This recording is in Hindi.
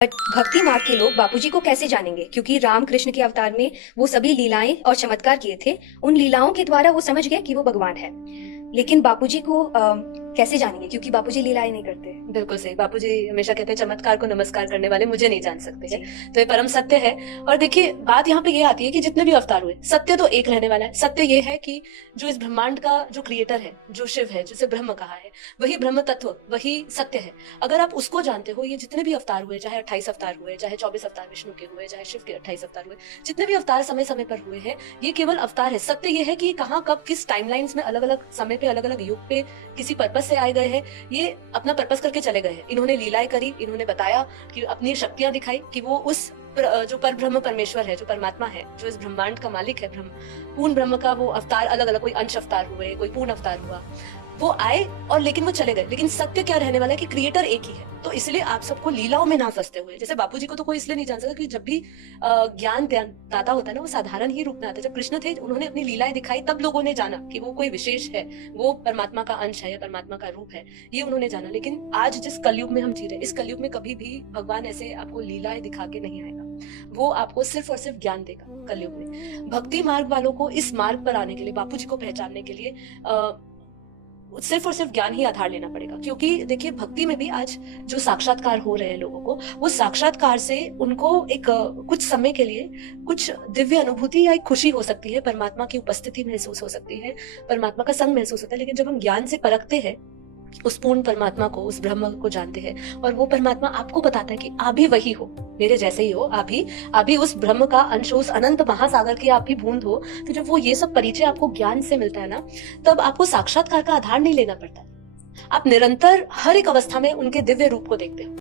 बट भक्ति मार्ग के लोग बापूजी को कैसे जानेंगे, क्योंकि राम कृष्ण के अवतार में वो सभी लीलाएं और चमत्कार किए थे। उन लीलाओं के द्वारा वो समझ गए कि वो भगवान है। लेकिन बापूजी को कैसे जानेंगे, क्योंकि बापूजी लीलाएं नहीं करते। बिल्कुल सही। बापूजी हमेशा कहते हैं चमत्कार को नमस्कार करने वाले मुझे नहीं जान सकते हैं। तो ये परम सत्य है। और देखिए बात यहाँ पे ये आती है कि जितने भी अवतार हुए सत्य तो एक रहने वाला है। सत्य ये है कि जो इस ब्रह्मांड का जो क्रिएटर है, जो शिव है, जिसे ब्रह्म कहा है, वही ब्रह्म तत्व, वही सत्य है। अगर आप उसको जानते हो, ये जितने भी अवतार हुए, चाहे 28 अवतार हुए, चाहे 24 अवतार विष्णु के हुए, चाहे शिव के 28 अवतार हुए, जितने भी अवतार समय समय पर हुए हैं, ये केवल अवतार है। सत्य ये है कि कहाँ कब किस टाइमलाइंस में अलग अलग समय पे अलग अलग युग पे किसी पर्पस से आए गए हैं। ये अपना पर्पस करके चले गए हैं। इन्होंने लीलाएं करी, इन्होंने बताया कि अपनी शक्तियां दिखाई कि वो उस जो पर ब्रह्म परमेश्वर है, जो परमात्मा है, जो इस ब्रह्मांड का मालिक है, पूर्ण ब्रह्म का वो अवतार अलग अलग, कोई अंश अवतार हुए, कोई पूर्ण अवतार हुआ, वो आए और लेकिन वो चले गए। लेकिन सत्य क्या रहने वाला है कि क्रिएटर एक ही है। तो इसलिए आप सबको लीलाओं में ना फंसते हुए, जैसे बापूजी को तो कोई इसलिए नहीं जान सकता कि जब भी ज्ञान दाता होता है ना, वो साधारण ही रूप में आता है। जब कृष्ण थे, उन्होंने अपनी लीलाएं दिखाई, तब लोगों ने जाना कि वो कोई विशेष है, वो परमात्मा का अंश है या परमात्मा का रूप है, ये उन्होंने जाना। लेकिन आज जिस कलयुग में हम जी रहे हैं, इस कलयुग में कभी भी भगवान ऐसे आपको लीलाएं दिखा के नहीं आएगा। वो आपको सिर्फ और सिर्फ ज्ञान देगा। कलयुग में भक्ति मार्ग वालों को इस मार्ग पर आने के लिए, बापूजी को पहचानने के लिए सिर्फ और सिर्फ ज्ञान ही आधार लेना पड़ेगा। क्योंकि देखिए भक्ति में भी आज जो साक्षात्कार हो रहे हैं लोगों को, वो साक्षात्कार से उनको एक कुछ समय के लिए कुछ दिव्य अनुभूति या एक खुशी हो सकती है, परमात्मा की उपस्थिति महसूस हो सकती है, परमात्मा का संग महसूस होता है। लेकिन जब हम ज्ञान से परखते हैं, उस पूर्ण परमात्मा को, उस ब्रह्म को जानते हैं, और वो परमात्मा आपको बताता है कि आप भी वही हो, मेरे जैसे ही हो, आप भी उस ब्रह्म का अंश, उस अनंत महासागर की आप भी बूंद हो। तो जब वो ये सब परिचय आपको ज्ञान से मिलता है ना, तब आपको साक्षात्कार का आधार नहीं लेना पड़ता। आप निरंतर हर एक अवस्था में उनके दिव्य रूप को देखते हो।